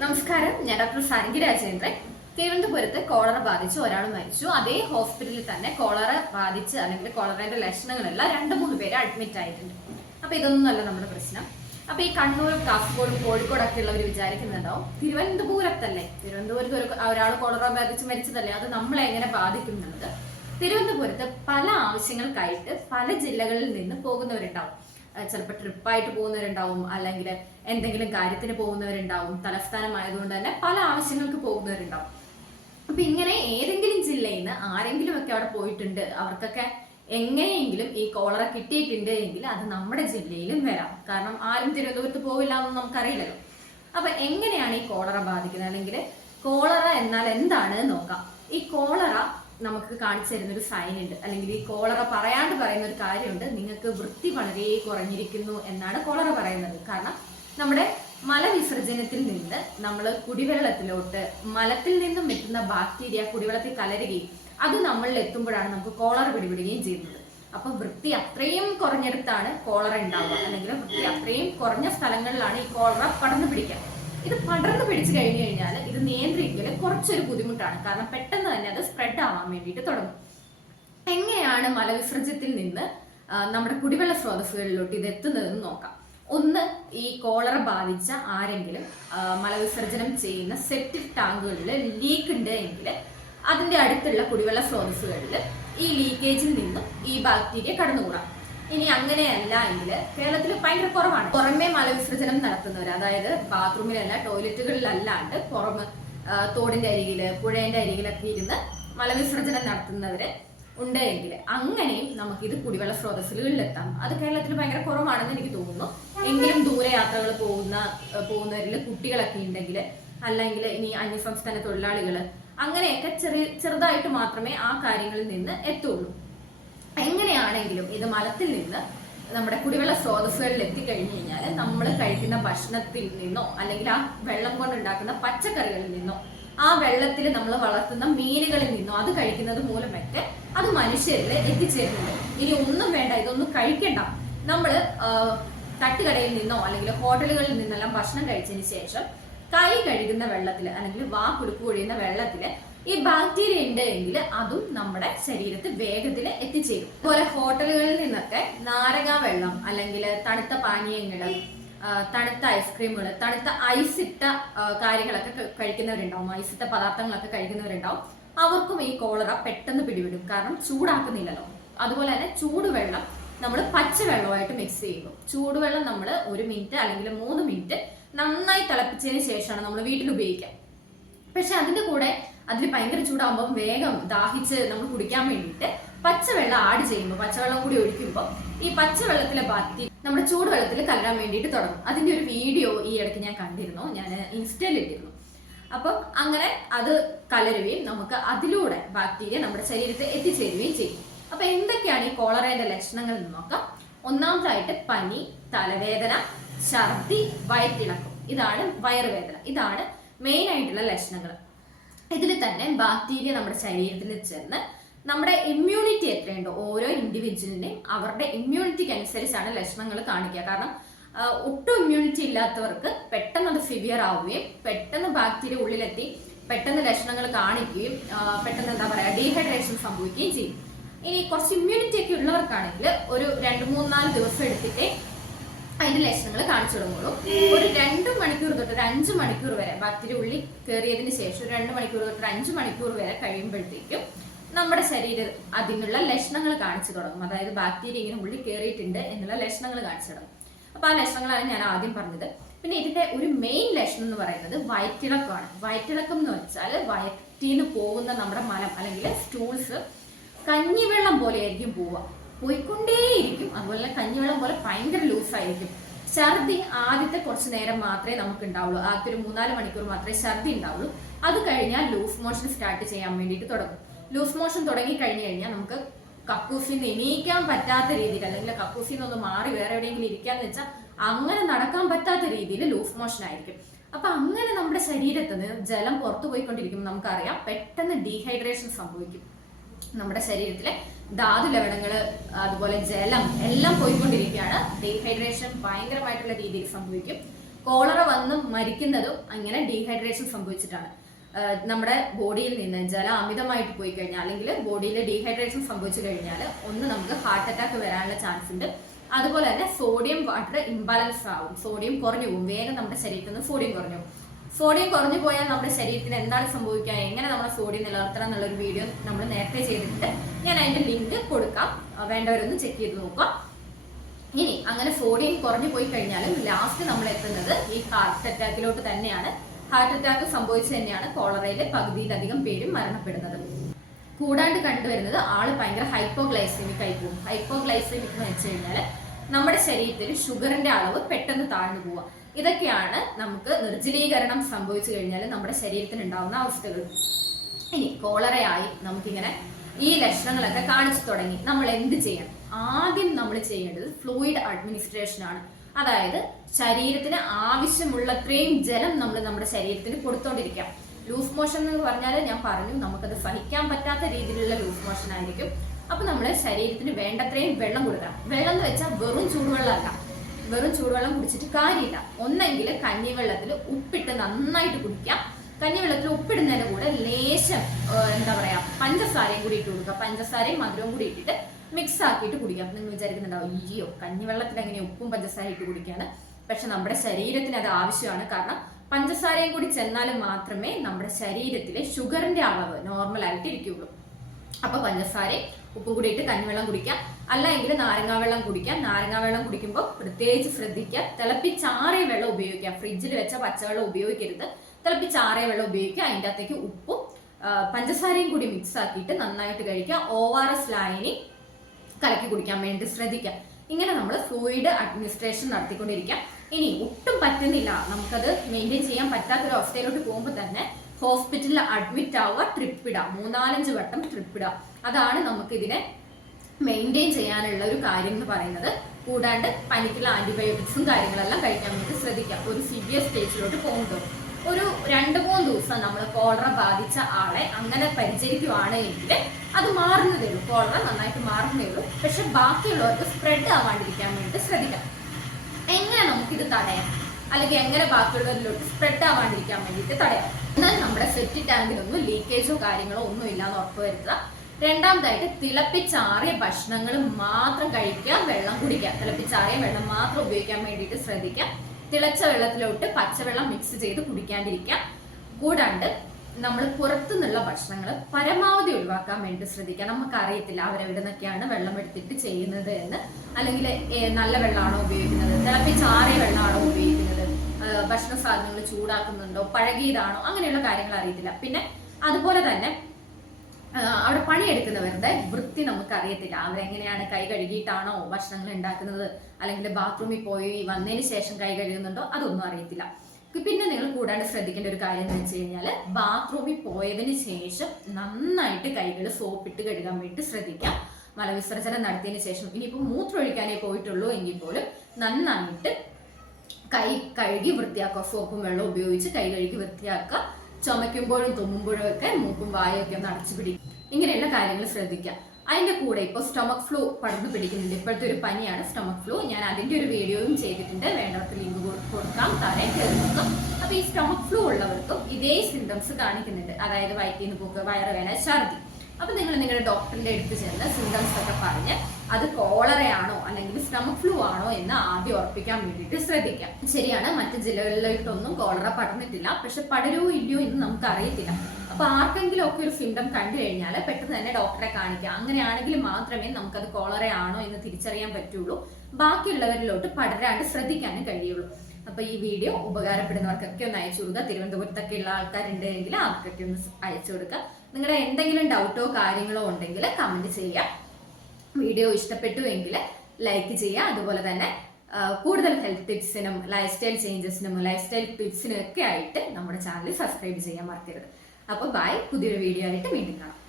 നമസ്കാരം, ഞാൻ ഡോക്ടർ സാരംഗി രാജേന്ദ്രൻ. തിരുവനന്തപുരത്ത് കോളറ ബാധിച്ച് ഒരാൾ മരിച്ചു. അതേ ഹോസ്പിറ്റലിൽ തന്നെ കോളറ ബാധിച്ച് അല്ലെങ്കിൽ കോളറയുടെ ലക്ഷണങ്ങളുള്ള 2-3 പേര് അഡ്മിറ്റ് ആയിട്ടുണ്ട്. അപ്പൊ ഇതൊന്നുമല്ല നമ്മുടെ പ്രശ്നം. അപ്പൊ ഈ കണ്ണൂരും കാസർഗോഡും കോഴിക്കോടൊക്കെ ഉള്ളവർ വിചാരിക്കുന്നുണ്ടാവും തിരുവനന്തപുരത്ത് ഒരാൾ കോളറ ബാധിച്ച് മരിച്ചതല്ലേ, അത് നമ്മളെ എങ്ങനെ ബാധിക്കുന്നുള്ളത്. തിരുവനന്തപുരത്ത് പല ആവശ്യങ്ങൾക്കായിട്ട് പല ജില്ലകളിൽ നിന്ന് പോകുന്നവരുണ്ടാവും. ചിലപ്പോൾ ട്രിപ്പായിട്ട് പോകുന്നവരുണ്ടാവും, അല്ലെങ്കിൽ എന്തെങ്കിലും കാര്യത്തിന് പോകുന്നവരുണ്ടാവും, തലസ്ഥാനമായതുകൊണ്ട് തന്നെ പല ആവശ്യങ്ങൾക്ക് പോകുന്നവരുണ്ടാവും. അപ്പൊ ഇങ്ങനെ ഏതെങ്കിലും ജില്ലയിൽ നിന്ന് ആരെങ്കിലും ഒക്കെ അവിടെ പോയിട്ടുണ്ട്, അവർക്കൊക്കെ എങ്ങനെയെങ്കിലും ഈ കോളറ കിട്ടിയിട്ടുണ്ട് എങ്കിൽ അത് നമ്മുടെ ജില്ലയിലും വരാം. കാരണം ആരും തിരുവനന്തപുരത്ത് പോവില്ല എന്ന് നമുക്കറിയില്ലല്ലോ. അപ്പൊ എങ്ങനെയാണ് ഈ കോളറ ബാധിക്കുന്നത്, അല്ലെങ്കിൽ കോളറ എന്നാൽ എന്താണ് നോക്കാം. ഈ കോളറ നമുക്ക് കാണിച്ചു തരുന്ന ഒരു സൈൻ ഉണ്ട്, അല്ലെങ്കിൽ ഈ കോളറ പറയാണ്ട് പറയുന്ന ഒരു കാര്യമുണ്ട്. നിങ്ങൾക്ക് വൃത്തി വളരെ കുറഞ്ഞിരിക്കുന്നു എന്നാണ് കോളറ പറയുന്നത്. കാരണം നമ്മുടെ മലവിസർജനത്തിൽ നിന്ന് നമ്മൾ കുടിവെള്ളത്തിലോട്ട് മലത്തിൽ നിന്നും എത്തുന്ന ബാക്ടീരിയ കുടിവെള്ളത്തിൽ കലരുകയും അത് നമ്മളിൽ എത്തുമ്പോഴാണ് നമുക്ക് കോളറ പിടിപെടുകയും ചെയ്യുന്നത്. അപ്പൊ വൃത്തി അത്രയും കുറഞ്ഞെടുത്താണ് കോളറ ഉണ്ടാവുക, അല്ലെങ്കിൽ വൃത്തി അത്രയും കുറഞ്ഞ സ്ഥലങ്ങളിലാണ് ഈ കോളറ പടർന്നു പിടിക്കുക. ഇത് പടർന്നു പിടിച്ചു കഴിഞ്ഞു കഴിഞ്ഞാൽ ഇത് നിയന്ത്രിക്കൽ കുറച്ചൊരു ബുദ്ധിമുട്ടാണ്. കാരണം പെട്ടെന്ന് തന്നെ അത് സ്പ്രെഡ് ആവാൻ വേണ്ടിയിട്ട് തുടങ്ങും. എങ്ങനെയാണ് മലവിസർജ്യത്തിൽ നിന്ന് നമ്മുടെ കുടിവെള്ള സ്രോതസ്സുകളിലോട്ട് ഇത് എത്തുന്നതെന്ന് നോക്കാം. ഒന്ന്, ഈ കോളറ ബാധിച്ച ആരെങ്കിലും മലവിസർജനം ചെയ്യുന്ന സെപ്റ്റിക് ടാങ്കുകളിൽ ലീക്ക് ഉണ്ട് എങ്കിൽ അതിന്റെ അടുത്തുള്ള കുടിവെള്ള സ്രോതസ്സുകളിൽ ഈ ലീക്കേജിൽ നിന്നും ഈ ബാക്ടീരിയ കടന്നുകൂടാം. ഇനി അങ്ങനെയല്ല എങ്കിൽ കേരളത്തിൽ ഭയങ്കര കുറവാണ്. പുറമെ മലവിസർജനം നടത്തുന്നവർ, അതായത് ബാത്റൂമിലല്ല ടോയ്ലറ്റുകളിലല്ലാണ്ട് പുറമെ തോടിന്റെ അരികില് പുഴേന്റെ അരികിലൊക്കെ ഇരുന്ന് മലവിസർജനം നടത്തുന്നവര് ഉണ്ട് എങ്കിൽ അങ്ങനെയും നമുക്കിത് കുടിവെള്ള സ്രോതസ്സുകളിൽ എത്താം. അത് കേരളത്തിൽ ഭയങ്കര കുറവാണെന്ന് എനിക്ക് തോന്നുന്നു. എങ്കിലും ദൂരയാത്രകൾ പോകുന്നവരിൽ കുട്ടികളൊക്കെ ഉണ്ടെങ്കിൽ, അല്ലെങ്കിൽ ഇനി അന്യസംസ്ഥാന തൊഴിലാളികൾ, അങ്ങനെയൊക്കെ ചെറുതായിട്ട് മാത്രമേ ആ കാര്യങ്ങളിൽ നിന്ന് എത്തുള്ളൂ. എങ്ങനെയാണെങ്കിലും ഇത് മലത്തിൽ നിന്ന് നമ്മുടെ കുടിവെള്ള സ്രോതസ്സുകളിൽ എത്തിക്കഴിഞ്ഞു കഴിഞ്ഞാൽ നമ്മൾ കഴിക്കുന്ന ഭക്ഷണത്തിൽ നിന്നോ, അല്ലെങ്കിൽ ആ വെള്ളം കൊണ്ടുണ്ടാക്കുന്ന പച്ചക്കറികളിൽ നിന്നോ, ആ വെള്ളത്തിൽ നമ്മൾ വളർത്തുന്ന മീനുകളിൽ നിന്നോ അത് കഴിക്കുന്നത് മൂലമൊക്കെ അത് മനുഷ്യരിൽ എത്തിച്ചേരുന്നുണ്ട്. ഇനി ഒന്നും വേണ്ട, ഇതൊന്നും കഴിക്കണ്ട. നമ്മൾ തട്ടുകടയിൽ നിന്നോ അല്ലെങ്കിൽ ഹോട്ടലുകളിൽ നിന്നെല്ലാം ഭക്ഷണം കഴിച്ചതിന് ശേഷം കൈ കഴുകുന്ന വെള്ളത്തിൽ, അല്ലെങ്കിൽ കുടുക്ക് കൊഴിയുന്ന വെള്ളത്തിൽ ഈ ബാക്ടീരിയ ഉണ്ട് എങ്കിൽ അതും നമ്മുടെ ശരീരത്തിൽ വേഗത്തിൽ എത്തിച്ചേരും. അതുപോലെ ഹോട്ടലുകളിൽ നിന്നൊക്കെ നാരങ്ങ വെള്ളം, അല്ലെങ്കിൽ തണുത്ത പാനീയങ്ങൾ, തണുത്ത ഐസ്ക്രീമുകൾ, തണുത്ത ഐസിട്ട കാര്യങ്ങളൊക്കെ കഴിക്കുന്നവരുണ്ടാവും, ഐസിട്ട പദാർത്ഥങ്ങളൊക്കെ കഴിക്കുന്നവരുണ്ടാവും. അവർക്കും ഈ കോളറ പെട്ടെന്ന് പിടിപെടും. കാരണം ചൂടാക്കുന്നില്ലല്ലോ. അതുപോലെ തന്നെ ചൂടുവെള്ളം നമ്മൾ പച്ചവെള്ളമായിട്ട് മിക്സ് ചെയ്യുന്നു. ചൂടുവെള്ളം നമ്മൾ 1 മിനിറ്റ് അല്ലെങ്കിൽ 3 മിനിറ്റ് നന്നായി തിളപ്പിച്ചതിന് ശേഷമാണ് നമ്മൾ വീട്ടിൽ ഉപയോഗിക്കുക. പക്ഷെ അതിന്റെ കൂടെ അതിൽ ഭയങ്കര ചൂടാകുമ്പോൾ വേഗം ദാഹിച്ച് നമ്മൾ കുടിക്കാൻ വേണ്ടിയിട്ട് പച്ചവെള്ളം ആഡ് ചെയ്യുമ്പോൾ, പച്ചവെള്ളം കൂടി ഒഴിക്കുമ്പോൾ ഈ പച്ചവെള്ളത്തിലെ ബാക്ടീരിയ നമ്മുടെ ചൂടുവെള്ളത്തിൽ കലരാൻ വേണ്ടിയിട്ട് തുടങ്ങും. അതിന്റെ ഒരു വീഡിയോ ഈ ഇടയ്ക്ക് ഞാൻ കണ്ടിരുന്നു, ഞാൻ ഇൻസ്റ്റയിൽ ഇട്ടിരുന്നു. അപ്പം അങ്ങനെ അത് കലരുകയും നമുക്ക് അതിലൂടെ ബാക്ടീരിയ നമ്മുടെ ശരീരത്തിൽ എത്തിച്ചേരുകയും ചെയ്യും. അപ്പൊ എന്തൊക്കെയാണ് ഈ കോളറയുടെ ലക്ഷണങ്ങൾ എന്ന് നോക്കാം. ഒന്നാമതായിട്ട് പനി, തലവേദന, ഛർദി, വയറ്റിളക്കം, ഇതാണ് വയറുവേദന. ഇതാണ് മെയിൻ ആയിട്ടുള്ള ലക്ഷണങ്ങൾ. ഇതിൽ തന്നെ ബാക്ടീരിയ നമ്മുടെ ശരീരത്തിൽ ചെന്ന് നമ്മുടെ ഇമ്മ്യൂണിറ്റി എത്രയുണ്ടോ ഓരോ ഇൻഡിവിജ്വലിനെയും അവരുടെ ഇമ്മ്യൂണിറ്റിക്ക് അനുസരിച്ചാണ് ലക്ഷണങ്ങൾ കാണിക്കുക. കാരണം ഒട്ടും ഇമ്മ്യൂണിറ്റി ഇല്ലാത്തവർക്ക് പെട്ടെന്ന് അത് സിവിയർ ആവുകയും പെട്ടെന്ന് ബാക്ടീരിയ ഉള്ളിലെത്തി പെട്ടെന്ന് ലക്ഷണങ്ങൾ കാണിക്കുകയും പെട്ടെന്ന് എന്താ പറയാ ഡീഹൈഡ്രേഷൻ സംഭവിക്കുകയും ചെയ്യും. ഇനി കുറച്ച് ഇമ്മ്യൂണിറ്റി ഒക്കെ ഉള്ളവർക്കാണെങ്കിൽ ഒരു 2-3-4 ദിവസം എടുത്തിട്ടേ അതിന്റെ ലക്ഷണങ്ങൾ കാണിച്ചു തുടങ്ങുള്ളൂ. ഒരു 2 മണിക്കൂർ തൊട്ട് ഒരു 5 മണിക്കൂർ വരെ ബാക്ടീരിയ ഉള്ളിൽ കയറിയതിന് ശേഷം 2 മണിക്കൂർ തൊട്ട് 5 മണിക്കൂർ വരെ കഴിയുമ്പോഴത്തേക്കും നമ്മുടെ ശരീരം അതിനുള്ള ലക്ഷണങ്ങൾ കാണിച്ചു തുടങ്ങും. അതായത് ബാക്ടീരിയ ഇങ്ങനെ ഉള്ളിൽ കയറിയിട്ടുണ്ട് എന്നുള്ള ലക്ഷണങ്ങൾ കാണിച്ചു തുടങ്ങും. അപ്പൊ ആ ലക്ഷണങ്ങളാണ് ഞാൻ ആദ്യം പറഞ്ഞത്. പിന്നെ ഇതിന്റെ ഒരു മെയിൻ ലക്ഷണം എന്ന് പറയുന്നത് വയറ്റിളക്കമാണ്. വയറ്റിളക്കം എന്ന് വെച്ചാൽ വയറ്റിന്ന് പോകുന്ന നമ്മുടെ മലം അല്ലെങ്കിൽ സ്റ്റൂൾസ് കഞ്ഞിവെള്ളം പോലെ ആയിരിക്കും പോയിക്കൊണ്ടേയിരിക്കും. അതുപോലെ കഞ്ഞിവെള്ളം പോലെ ഭയങ്കര ലൂസായിരിക്കും. ഛർദി ആദ്യത്തെ കുറച്ച് നേരം മാത്രമേ നമുക്ക് ഉണ്ടാവുള്ളൂ. ആദ്യത്തെ ഒരു 3-4 മണിക്കൂർ മാത്രമേ ഛർദി ഉണ്ടാവുള്ളൂ. അത് കഴിഞ്ഞാൽ ലൂസ് മോഷൻ സ്റ്റാർട്ട് ചെയ്യാൻ വേണ്ടിയിട്ട് തുടങ്ങും. ലൂസ് മോഷൻ തുടങ്ങി കഴിഞ്ഞു കഴിഞ്ഞാൽ നമുക്ക് കക്കൂസിന്ന് എണീക്കാൻ പറ്റാത്ത രീതിയിൽ, അല്ലെങ്കിൽ കക്കൂസിന്ന് ഒന്ന് മാറി വേറെ എവിടെയെങ്കിലും ഇരിക്കാന്ന് വെച്ചാൽ അങ്ങനെ നടക്കാൻ പറ്റാത്ത രീതിയിൽ ലൂസ് മോഷൻ ആയിരിക്കും. അപ്പൊ അങ്ങനെ നമ്മുടെ ശരീരത്തിൽ നിന്ന് ജലം പുറത്തു പോയിക്കൊണ്ടിരിക്കുമ്പോൾ നമുക്കറിയാം പെട്ടെന്ന് ഡീഹൈഡ്രേഷൻ സംഭവിക്കും. നമ്മുടെ ശരീരത്തിലെ ധാതു ലവണങ്ങള്, അതുപോലെ ജലം എല്ലാം പോയിക്കൊണ്ടിരിക്കുകയാണ്. ഡീഹൈഡ്രേഷൻ ഭയങ്കരമായിട്ടുള്ള രീതിയിൽ സംഭവിക്കും. കോളറ വന്ന് മരിക്കുന്നതും അങ്ങനെ ഡീഹൈഡ്രേഷൻ സംഭവിച്ചിട്ടാണ്. നമ്മുടെ ബോഡിയിൽ നിന്ന് ജലം അമിതമായിട്ട് പോയി കഴിഞ്ഞാൽ അല്ലെങ്കിൽ ബോഡിയിൽ ഡീഹൈഡ്രേഷൻ സംഭവിച്ചു കഴിഞ്ഞാൽ ഒന്ന് നമുക്ക് ഹാർട്ട് അറ്റാക്ക് വരാനുള്ള ചാൻസ് ഉണ്ട്. അതുപോലെ തന്നെ സോഡിയം വാട്ടർ ഇംബാലൻസ് ആവും, സോഡിയം കുറഞ്ഞു പോകും, വേഗം നമ്മുടെ ശരീരത്തിൽ നിന്ന് സോഡിയം കുറഞ്ഞു പോകും. സോഡിയം കുറഞ്ഞു പോയാൽ നമ്മുടെ ശരീരത്തിന് എന്താണ് സംഭവിക്കുക, എങ്ങനെ നമ്മുടെ സോഡിയം നിലനിർത്തണം എന്നുള്ളൊരു വീഡിയോ നമ്മൾ നേരത്തെ ചെയ്തിട്ടുണ്ട്. ഞാൻ അതിന്റെ ലിങ്ക് കൊടുക്കാം, വേണ്ടവരൊന്ന് ചെക്ക് ചെയ്ത് നോക്കാം. ഇനി അങ്ങനെ സോഡിയം കുറഞ്ഞു പോയി കഴിഞ്ഞാലും ലാസ്റ്റ് നമ്മൾ എത്തുന്നത് ഈ ഹാർട്ട് അറ്റാക്കിലോട്ട് തന്നെയാണ്. ഹാർട്ട് അറ്റാക്ക് സംഭവിച്ചു തന്നെയാണ് കോളറയിലെ പകുതിയിലധികം പേരും മരണപ്പെടുന്നത്. കൂടാണ്ട് കണ്ടുവരുന്നത് ആള് ഭയങ്കര ഹൈപ്പോഗ്ലൈസെമിക് ആയി പോകും. ഹൈപ്പോഗ്ലൈസെമിക് എന്ന് വെച്ച് കഴിഞ്ഞാൽ നമ്മുടെ ശരീരത്തിൽ ഷുഗറിന്റെ അളവ് പെട്ടെന്ന് താഴ്ന്നു പോവുക. ഇതൊക്കെയാണ് നമുക്ക് നിർജ്ജലീകരണം സംഭവിച്ചു കഴിഞ്ഞാൽ നമ്മുടെ ശരീരത്തിന് ഉണ്ടാവുന്ന അവസ്ഥകൾ. ഇനി കോളറയായി നമുക്കിങ്ങനെ ഈ ലക്ഷണങ്ങളൊക്കെ കാണിച്ചു തുടങ്ങി, നമ്മൾ എന്ത് ചെയ്യണം? ആദ്യം നമ്മൾ ചെയ്യേണ്ടത് ഫ്ലൂയിഡ് അഡ്മിനിസ്ട്രേഷൻ ആണ്. അതായത് ശരീരത്തിന് ആവശ്യമുള്ളത്രയും ജലം നമ്മൾ നമ്മുടെ ശരീരത്തിന് കൊടുത്തോണ്ടിരിക്കാം. ലൂസ് മോഷൻ എന്ന് പറഞ്ഞാൽ ഞാൻ പറഞ്ഞു, നമുക്കത് സഹിക്കാൻ പറ്റാത്ത രീതിയിലുള്ള ലൂസ് മോഷൻ ആയിരിക്കും. അപ്പൊ നമ്മൾ ശരീരത്തിന് വേണ്ടത്രയും വെള്ളം കൊടുക്കണം. വെള്ളം എന്ന് വെച്ചാൽ വെറും ചൂടുവെള്ളമല്ല, വെറും ചൂടുവെള്ളം കുടിച്ചിട്ട് കാര്യമില്ല. ഒന്നെങ്കിൽ കഞ്ഞിവെള്ളത്തിൽ ഉപ്പിട്ട് നന്നായിട്ട് കുടിക്കാം. കഞ്ഞിവെള്ളത്തിൽ ഉപ്പിടുന്നതിന്റെ കൂടെ ലേശം എന്താ പറയാ പഞ്ചസാരയും കൂടി ഇട്ട് കൊടുക്കുക. പഞ്ചസാരയും മധുരവും കൂടി ഇട്ടിട്ട് മിക്സ് ആക്കിയിട്ട് കുടിക്കാം. നിങ്ങൾ വിചാരിക്കുന്നുണ്ടാവും, അയ്യോ കഞ്ഞിവെള്ളത്തിൽ എങ്ങനെ ഉപ്പും പഞ്ചസാര ഇട്ട് കുടിക്കാണ്? പക്ഷെ നമ്മുടെ ശരീരത്തിന് അത് ആവശ്യമാണ്. കാരണം പഞ്ചസാരയും കൂടി ചെന്നാൽ മാത്രമേ നമ്മുടെ ശരീരത്തിലെ ഷുഗറിന്റെ അളവ് നോർമൽ ആയിട്ട് ഇരിക്കുകയുള്ളൂ. അപ്പൊ പഞ്ചസാരയും ഉപ്പും കൂടി ഇട്ട് കഞ്ഞിവെള്ളം കുടിക്കാം, അല്ലെങ്കിൽ നാരങ്ങാവെള്ളം കുടിക്കാം. നാരങ്ങാവെള്ളം കുടിക്കുമ്പോൾ പ്രത്യേകിച്ച് ശ്രദ്ധിക്കുക, തിളപ്പിച്ചാറിയ വെള്ളം ഉപയോഗിക്കുക. ഫ്രിഡ്ജിൽ വെച്ച പച്ചവെള്ളം ഉപയോഗിക്കരുത്, തിളപ്പിച്ചാറിയ വെള്ളം ഉപയോഗിക്കുക. അതിൻ്റെ അകത്തേക്ക് ഉപ്പും പഞ്ചസാരയും കൂടി മിക്സ് ആക്കിയിട്ട് നന്നായിട്ട് കഴിക്കുക. ORS ലായനി കലക്കി കുടിക്കാൻ വേണ്ടി ശ്രദ്ധിക്കുക. ഇങ്ങനെ നമ്മൾ ഫ്ലൂയിഡ് അഡ്മിനിസ്ട്രേഷൻ നടത്തിക്കൊണ്ടിരിക്കാം. ഇനി ഒട്ടും പറ്റുന്നില്ല, നമുക്കത് മെയിൻറ്റെയിൻ ചെയ്യാൻ പറ്റാത്തൊരു അവസ്ഥയിലോട്ട് പോകുമ്പോൾ തന്നെ ഹോസ്പിറ്റലിൽ അഡ്മിറ്റ് ആവുക, ട്രിപ്പ് ഇടുക, 3-4 വട്ടം ട്രിപ്പ് ഇടുക. അതാണ് നമുക്ക് ഇതിനെ മെയിൻറ്റെയിൻ ചെയ്യാനുള്ള ഒരു കാര്യം എന്ന് പറയുന്നത്. കൂടാണ്ട് പനിക്കുള്ള ആന്റിബയോട്ടിക്സും കാര്യങ്ങളെല്ലാം കഴിക്കാൻ വേണ്ടി ശ്രദ്ധിക്കാം. ഒരു സിവിയർ സ്റ്റേജിലോട്ട് പോകുമ്പോൾ ഒരു 2-3 ദിവസം നമ്മൾ കോളറ ബാധിച്ച ആളെ അങ്ങനെ പരിചരിക്കുവാണ് എങ്കിൽ അത് മാറുന്നതേ ഉള്ളൂ, കോളറ നന്നായിട്ട് മാറുന്നതേ ഉള്ളൂ. പക്ഷെ ബാക്കിയുള്ളവർക്ക് സ്പ്രെഡ് ആവാണ്ടിരിക്കാൻ വേണ്ടി ശ്രദ്ധിക്കാം. എങ്ങനെ നമുക്കിത് തടയാം, അല്ലെങ്കിൽ എങ്ങനെ ബാക്കിയുള്ളവരിലോട്ട് സ്പ്രെഡ് ആവാണ്ടിരിക്കാൻ വേണ്ടിയിട്ട് തടയാം? എന്നാൽ നമ്മുടെ സെപ്റ്റി ടാങ്കിലൊന്നും ലീക്കേജോ കാര്യങ്ങളോ ഒന്നും ഇല്ലാന്ന് ഉറപ്പുവരുത്തുക. രണ്ടാമതായിട്ട് തിളപ്പിച്ചാറിയ ഭക്ഷണങ്ങൾ മാത്രം കഴിക്കുക, വെള്ളം കുടിക്കുക. തിളപ്പിച്ചാറിയ വെള്ളം മാത്രം ഉപയോഗിക്കാൻ വേണ്ടിയിട്ട് ശ്രദ്ധിക്കുക. തിളച്ച വെള്ളത്തിലോട്ട് പച്ചവെള്ളം മിക്സ് ചെയ്ത് കുടിക്കാണ്ടിരിക്കുക. കൂടാണ്ട് നമ്മൾ പുറത്തുനിന്നുള്ള ഭക്ഷണങ്ങൾ പരമാവധി ഒഴിവാക്കാൻ വേണ്ടി ശ്രദ്ധിക്കുക. നമുക്കറിയത്തില്ല അവരെവിടെ നിന്നൊക്കെയാണ് വെള്ളം എടുത്തിട്ട് ചെയ്യുന്നത് എന്ന്, അല്ലെങ്കിൽ നല്ല വെള്ളമാണോ ഉപയോഗിക്കുന്നത്, തിളപ്പിച്ചാറിയ വെള്ളമാണോ ഉപയോഗിക്കുന്നത്, ഭക്ഷണ സാധനങ്ങൾ ചൂടാക്കുന്നുണ്ടോ, പഴകിയതാണോ, അങ്ങനെയുള്ള കാര്യങ്ങൾ അറിയത്തില്ല. പിന്നെ അതുപോലെ തന്നെ അവിടെ പണിയെടുക്കുന്നവരുടെ വൃത്തി നമുക്ക് അറിയത്തില്ല. അവരെങ്ങനെയാണ് കൈ കഴുകിയിട്ടാണോ ഭക്ഷണങ്ങൾ ഉണ്ടാക്കുന്നത്, അല്ലെങ്കിൽ ബാത്റൂമിൽ പോയി വന്നതിന് ശേഷം കൈ കഴുകുന്നുണ്ടോ, അതൊന്നും അറിയത്തില്ല. പിന്നെ നിങ്ങൾ കൂടാണ്ട് ശ്രദ്ധിക്കേണ്ട ഒരു കാര്യം എന്ന് വെച്ച് കഴിഞ്ഞാൽ ബാത്റൂമിൽ പോയതിന് ശേഷം നന്നായിട്ട് കൈകൾ സോപ്പിട്ട് കഴുകാൻ വേണ്ടി ശ്രദ്ധിക്കാം. മലവിസർജനം നടത്തിയതിന് ശേഷം ഇനിയിപ്പോൾ മൂത്രമൊഴിക്കാനേ പോയിട്ടുള്ളൂ എങ്കിൽ പോലും നന്നായിട്ട് കൈ കഴുകി വൃത്തിയാക്കുക. സോപ്പും വെള്ളം ഉപയോഗിച്ച് കൈ കഴുകി വൃത്തിയാക്കുക. ചുമയ്ക്കുമ്പോഴും തുമ്മുമ്പോഴും ഒക്കെ മൂക്കും വായും ഒക്കെ ഒന്ന് അടച്ചു പിടിക്കും. ഇങ്ങനെയുള്ള കാര്യങ്ങൾ ശ്രദ്ധിക്കുക. അതിന്റെ കൂടെ ഇപ്പോൾ സ്റ്റൊമക് ഫ്ലൂ പടർന്നു പിടിക്കുന്നുണ്ട്. ഇപ്പോഴത്തെ ഒരു പനിയാണ് സ്റ്റൊമക് ഫ്ലൂ. ഞാൻ അതിന്റെ ഒരു വീഡിയോയും ചെയ്തിട്ടുണ്ട്, വേണ്ടവർക്ക് ലിങ്ക് കൊടുക്കാം, താഴെ കയറി നോക്കാം. അപ്പൊ ഈ സ്റ്റൊമക് ഫ്ലൂ ഉള്ളവർക്കും ഇതേ സിംറ്റംസ് കാണിക്കുന്നുണ്ട്, അതായത് വയറ്റിന്ന് പോക്ക്, വയറുവേദന, ഛർദി. അപ്പൊ നിങ്ങൾ നിങ്ങളുടെ ഡോക്ടറിന്റെ അടുത്ത് ചെന്ന് സിംറ്റംസ് ഒക്കെ പറഞ്ഞ് അത് കോളറയാണോ അല്ലെങ്കിൽ സ്റ്റൊമക് ഫ്ലൂ ആണോ എന്ന് ആദ്യം ഉറപ്പിക്കാൻ വേണ്ടിയിട്ട് ശ്രദ്ധിക്കാം. ശരിയാണ്, മറ്റു ജില്ലകളിലോട്ടൊന്നും കോളറ പടർന്നിട്ടില്ല, പക്ഷെ പടരുവോ ഇല്ലയോ എന്ന് നമുക്ക് അറിയത്തില്ല. അപ്പൊ ആർക്കെങ്കിലും ഒക്കെ ഒരു സിംറ്റം കണ്ടു കഴിഞ്ഞാൽ പെട്ടെന്ന് തന്നെ ഡോക്ടറെ കാണിക്കുക. അങ്ങനെയാണെങ്കിൽ മാത്രമേ നമുക്കത് കോളറയാണോ എന്ന് തിരിച്ചറിയാൻ പറ്റുള്ളൂ. ബാക്കിയുള്ളവരിലോട്ട് പടരാണ്ട് ശ്രദ്ധിക്കാനും കഴിയുള്ളൂ. അപ്പൊ ഈ വീഡിയോ ഉപകാരപ്പെടുന്നവർക്കൊക്കെ ഒന്ന് അയച്ചു കൊടുക്കുക. തിരുവനന്തപുരത്തൊക്കെ ഉള്ള ആൾക്കാരുണ്ടെങ്കിൽ അവർക്കൊക്കെ ഒന്ന് അയച്ചു കൊടുക്കുക. നിങ്ങളുടെ എന്തെങ്കിലും ഡൗട്ടോ കാര്യങ്ങളോ ഉണ്ടെങ്കിൽ കമന്റ് ചെയ്യുക. വീഡിയോ ഇഷ്ടപ്പെട്ടു എങ്കിൽ ലൈക്ക് ചെയ്യുക. അതുപോലെ തന്നെ കൂടുതൽ ഹെൽത്ത് ടിപ്സിനും ലൈഫ് സ്റ്റൈൽ ചേഞ്ചസിനും ലൈഫ് സ്റ്റൈൽ ടിപ്സിനും ഒക്കെ ആയിട്ട് നമ്മുടെ ചാനൽ സബ്സ്ക്രൈബ് ചെയ്യാൻ മറക്കരുത്. അപ്പോൾ ബൈ, പുതിയൊരു വീഡിയോ ആയിട്ട് വീണ്ടും കാണാം.